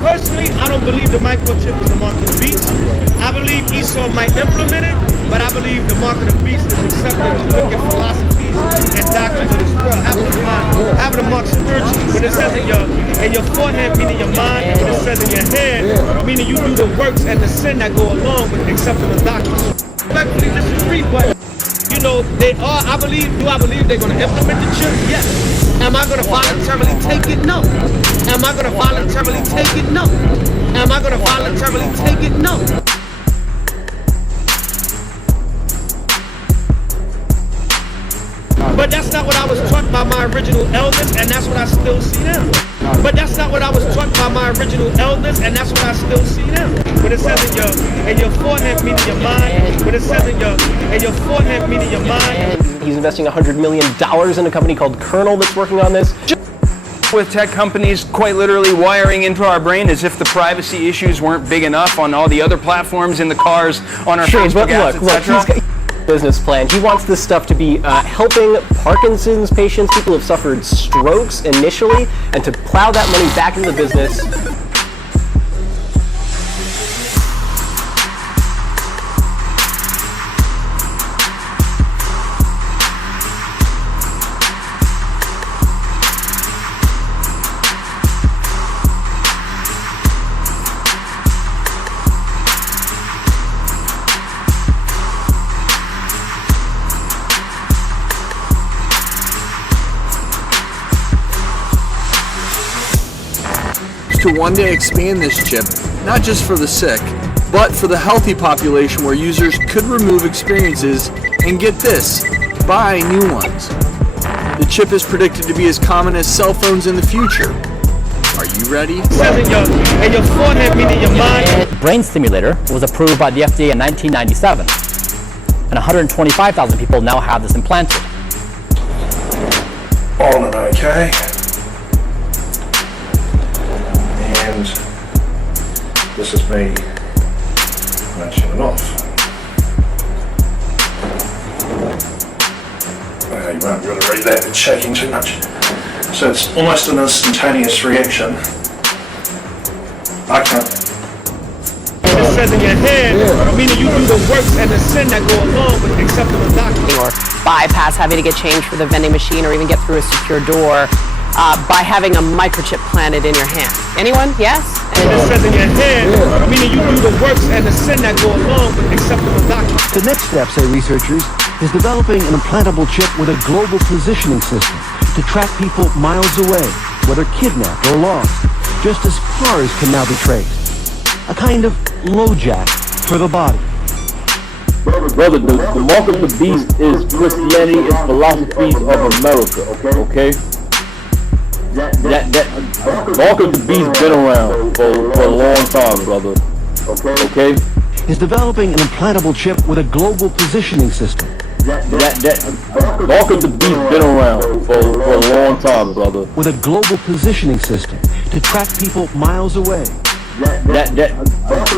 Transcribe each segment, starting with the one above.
personally, I don't believe the microchip is the mark of the beast. I believe Esau might implement it, but I believe the mark of the beast is accepting the wicked philosophies and doctrines of this world. Having a mark spiritually. When it says in your forehead, meaning your mind, and when it says in your head, meaning you do the works and the sin that go along with accepting the doctrine. Respectfully disagree, but you know, they are, I believe they're going to implement the chip? Yes. Am I going to voluntarily take it? No. Am I going to voluntarily take it? No. Am I going to voluntarily take it? No. But that's not what I was taught by my original elders, and that's what I still see now. But that's not what I was taught by my original elders, and that's what I still see now. When it says in your forehead, meaning your mind. When it says in your forehead, meaning your mind. He's investing $100 million in a company called Kernel that's working on this. With tech companies quite literally wiring into our brain as if the privacy issues weren't big enough on all the other platforms in the cars, on our Facebook apps, etc. Business plan. He wants this stuff to be helping Parkinson's patients, people who have suffered strokes initially, and to plow that money back into the business. To one day expand this chip, not just for the sick, but for the healthy population where users could remove experiences and get this, buy new ones. The chip is predicted to be as common as cell phones in the future. Are you ready? And your forehead, meaning your mind. Brain stimulator was approved by the FDA in 1997, and 125,000 people now have this implanted. On and okay. And this is me matching it off. You won't be able to read that, it's shaking too much. So it's almost an instantaneous reaction. I can't. It says in your head, meaning you do the works and the sin that go along with accepting the doctrine. Or bypass having to get change for the vending machine or even get through a secure door. By having a microchip planted in your hand. Anyone? Yes? It says in your head, meaning you do the works and the sin that go along with accepting the doctrine. The next step, say researchers, is developing an implantable chip with a global positioning system to track people miles away, whether kidnapped or lost, just as cars can now be traced. A kind of LoJack for the body. Brother, the mark of the beast is Christianity, is philosophies of America, okay? That mark of the beast been around for a long time, brother. Okay? Is developing an implantable chip with a global positioning system. That mark of the beast been around for a long time, brother. With a global positioning system to track people miles away. That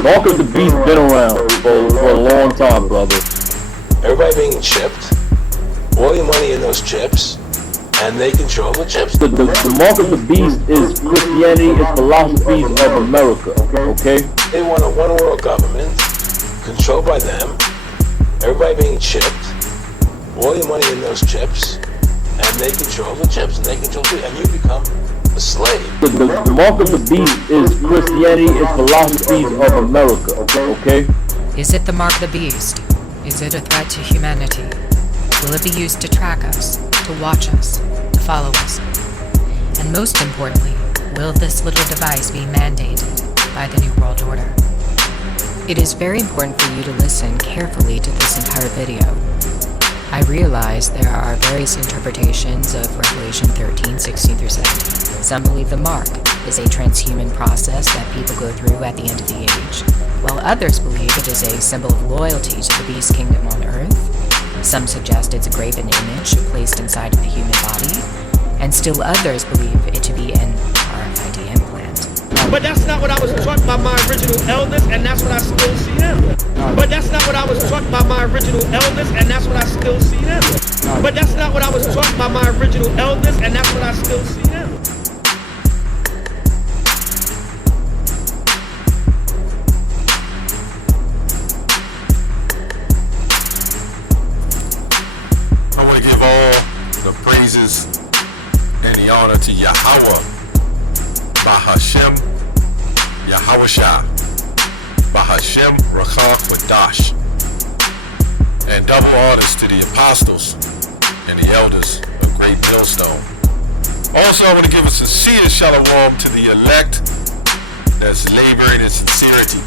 mark of the beast been around for a long time, brother. Everybody being chipped, all your money in those chips, and they control the chips. The mark of the beast is Christianity, is philosophies of America, okay? They want a one-world government, controlled by them, everybody being chipped, all your money in those chips, and they control the chips, and they control you, and you become a slave. The mark of the beast is Christianity, is philosophies of America, okay? Is it the mark of the beast? Is it a threat to humanity? Will it be used to track us, to watch us, to follow us? And most importantly, will this little device be mandated by the New World Order? It is very important for you to listen carefully to this entire video. I realize there are various interpretations of Revelation 13, 16 through 17. Some believe the mark is a transhuman process that people go through at the end of the age, while others believe it is a symbol of loyalty to the beast kingdom on earth. Some suggest it's a graven image placed inside of the human body, and still others believe it to be an R.F.I.D implant. But that's not what I was taught by my original elders, and that's what I still see now. But that's not what I was taught by my original elders, and that's what I still see now. But that's not what I was taught by my original elders, and that's what I still see now. prayers and the honor to Yahweh, Bahashem, Yahawashah, Bahashem, Rakah, Quadash, and double honors to the apostles and the elders of Great Millstone. Also, I want to give a sincere shalom to the elect that's laboring in sincerity.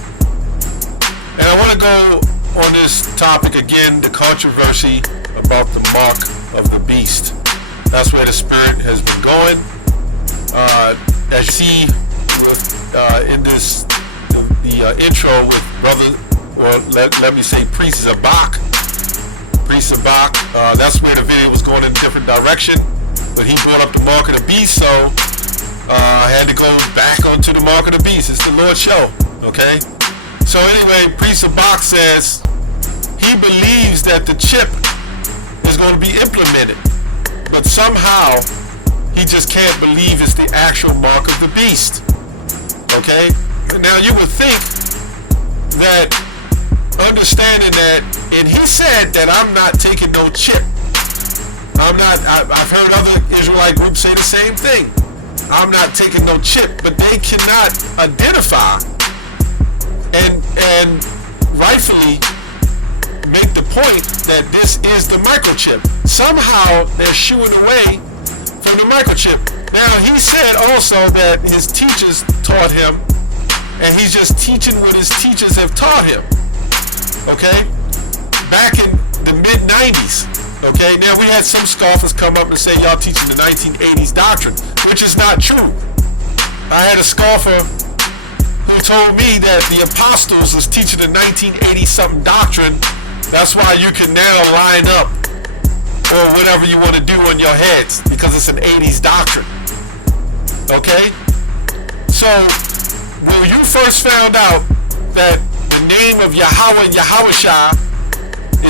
And I want to go on this topic again, the controversy about the mark of the beast. That's where the spirit has been going. As you see in this, the intro with brother, or let me say Priest Zabak. Priest Zabak, that's where the video was going in a different direction. But he brought up the mark of the beast, so I had to go back onto the mark of the beast. It's the Lord's show, okay? So anyway, Priest Zabak says he believes that the chip is going to be implemented, but somehow he just can't believe it's the actual mark of the beast, okay? Now you would think that understanding that, and he said that I'm not taking no chip. I've heard other Israelite groups say the same thing. I'm not taking no chip, but they cannot identify and rightfully make the point that this is the microchip. Somehow they're shooing away from the microchip. Now he said also that his teachers taught him, and he's just teaching what his teachers have taught him. Okay? Back in the mid-90s. Okay, now we had some scoffers come up and say y'all teaching the 1980s doctrine, which is not true. I had a scoffer who told me that the apostles is teaching the 1980 something doctrine. That's why you can now line up or whatever you want to do on your heads because it's an 80s doctrine. Okay? So when you first found out that the name of Yahweh and Yahawashah,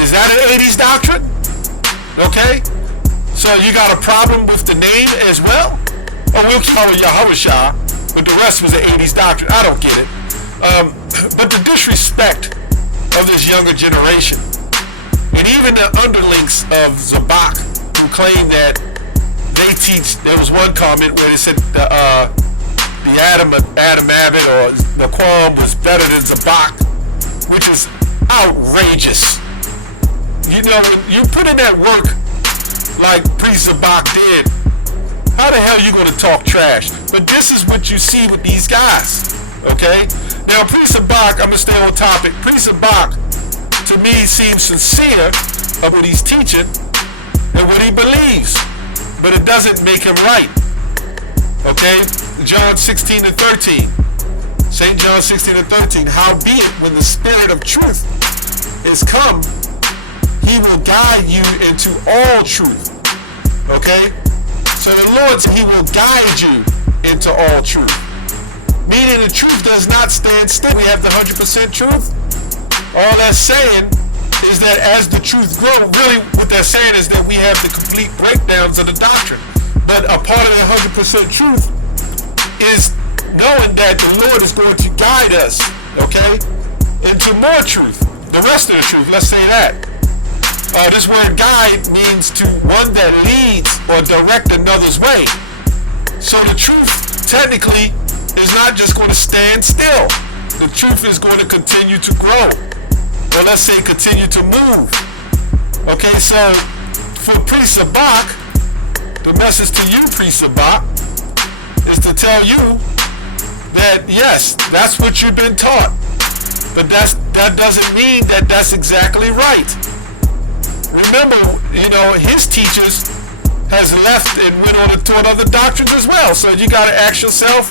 is that an 80s doctrine? Okay? So you got a problem with the name as well? Or we'll call it Yahawashah, but the rest was an 80s doctrine. I don't get it. But the disrespect of this younger generation, and even the underlings of Zabak, who claim that they teach, there was one comment where they said the Adam Abbott or the Quam was better than Zabak, which is outrageous. You know, when you put in that work like Priest Zabak did, how the hell are you going to talk trash? But this is what you see with these guys, okay? Now, Priest Zabak, I'm going to stay on topic. Priest Zabak, to me, seems sincere of what he's teaching and what he believes, but it doesn't make him right, okay? John 16 and 13. St. John 16 and 13. Howbeit, when the Spirit of truth is come, he will guide you into all truth. Okay? So the Lord said he will guide you into all truth. Meaning the truth does not stand still. We have the 100% truth. All that's saying is that as the truth grows, really what they're saying is that we have the complete breakdowns of the doctrine. But a part of the 100% truth is knowing that the Lord is going to guide us, okay, into more truth. The rest of the truth, let's say that. This word guide means to one that leads or direct another's way. So the truth technically is not just going to stand still. The truth is going to continue to grow. Or let's say continue to move. Okay, so for Priest Zabak, the message to you, Priest Zabak, is to tell you that yes, that's what you've been taught. But that doesn't mean that that's exactly right. Remember, you know, his teachers has left and went on and taught other doctrines as well. So you got to ask yourself,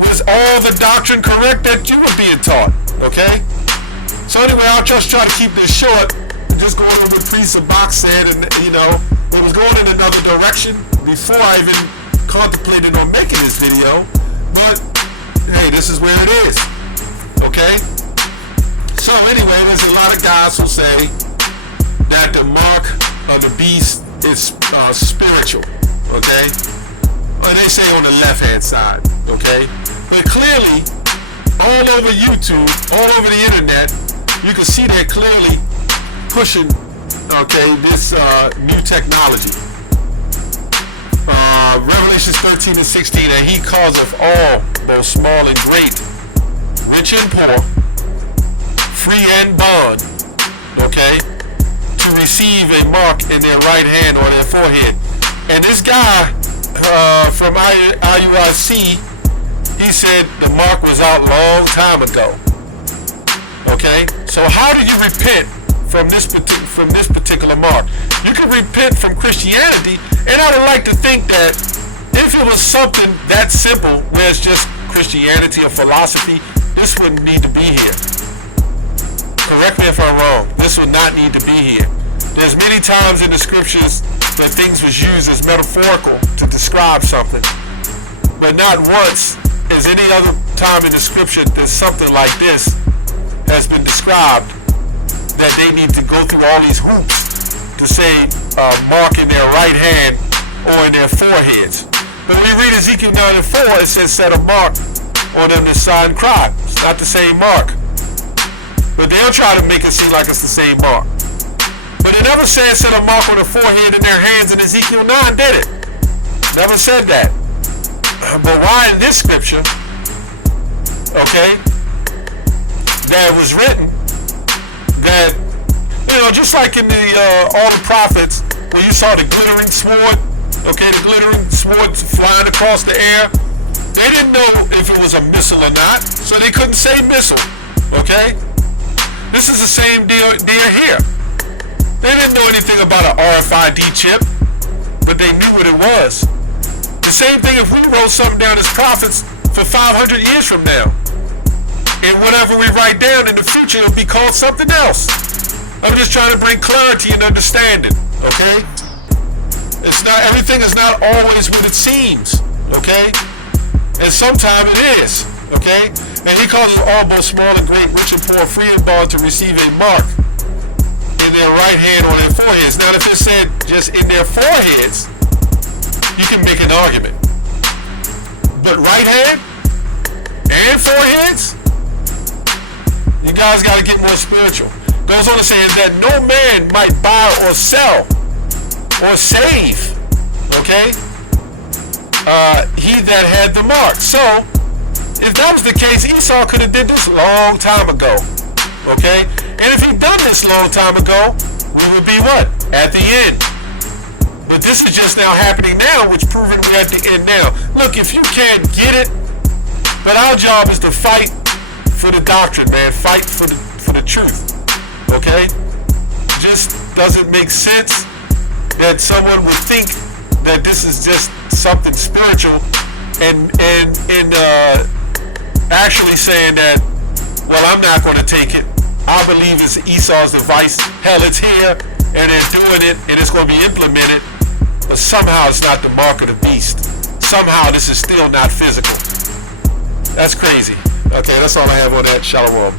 was all the doctrine correct that you were being taught? Okay? So anyway, I'll just try to keep this short and just go over what Priest Zabak said, and you know, it was going in another direction before I even contemplated on making this video. But hey, this is where it is. Okay? So anyway, there's a lot of guys who say that the mark of the beast is spiritual, okay? Or they say on the left-hand side, okay? But clearly, all over YouTube, all over the internet, you can see they're clearly pushing, okay, this new technology. 13 and 16, and he causeth all, both small and great, rich and poor, free and bond, okay, to receive a mark in their right hand or their forehead. And this guy from IUIC, he said the mark was out long time ago. Okay, so how do you repent from this particular mark? You can repent from Christianity, and I would like to think that if it was something that simple, where it's just Christianity or philosophy, this wouldn't need to be here. Correct me if I'm wrong. This would not need to be here. There's many times in the scriptures that things was used as metaphorical to describe something, but not once as any other time in the scripture that something like this has been described, that they need to go through all these hoops to say mark in their right hand or in their foreheads. But when we read Ezekiel 9 and 4, it says set a mark on them that sigh and cry. It's not the same mark. But they'll try to make it seem like it's the same mark. But it never said set a mark on their forehead and their hands in Ezekiel 9, did it? Never said that. But why in this scripture, okay, that was written that, you know, just like in the all the prophets, where you saw the glittering sword, okay, the glittering sword flying across the air, they didn't know if it was a missile or not, so they couldn't say missile, okay? This is the same deal here. They didn't know anything about an R.F.I.D chip, but they knew what it was. The same thing if we wrote something down as prophets for 500 years from now. And whatever we write down in the future, it'll be called something else. I'm just trying to bring clarity and understanding, okay? It's not, everything is not always what it seems, okay? And sometimes it is, okay? And he calls it all both small and great, rich and poor, free and bond to receive a mark in their right hand or their foreheads. Now, if it said just in their foreheads, you can make an argument. But right hand and foreheads, you guys got to get more spiritual. Goes on to say that no man might buy or sell or save, okay, he that had the mark. So, if that was the case, Esau could have did this a long time ago, okay? And if he'd done this a long time ago, we would be what? At the end. But this is just now happening now, which proving we're at the end now. Look, if you can't get it, but our job is to fight for the doctrine, man. Fight for the truth, okay? Just doesn't make sense that someone would think that this is just something spiritual and actually saying that, well, I'm not going to take it. I believe it's Esau's device. Hell, it's here, and they're doing it, and it's going to be implemented. But somehow it's not the mark of the beast. Somehow this is still not physical. That's crazy. Okay, that's all I have on that. Shalom.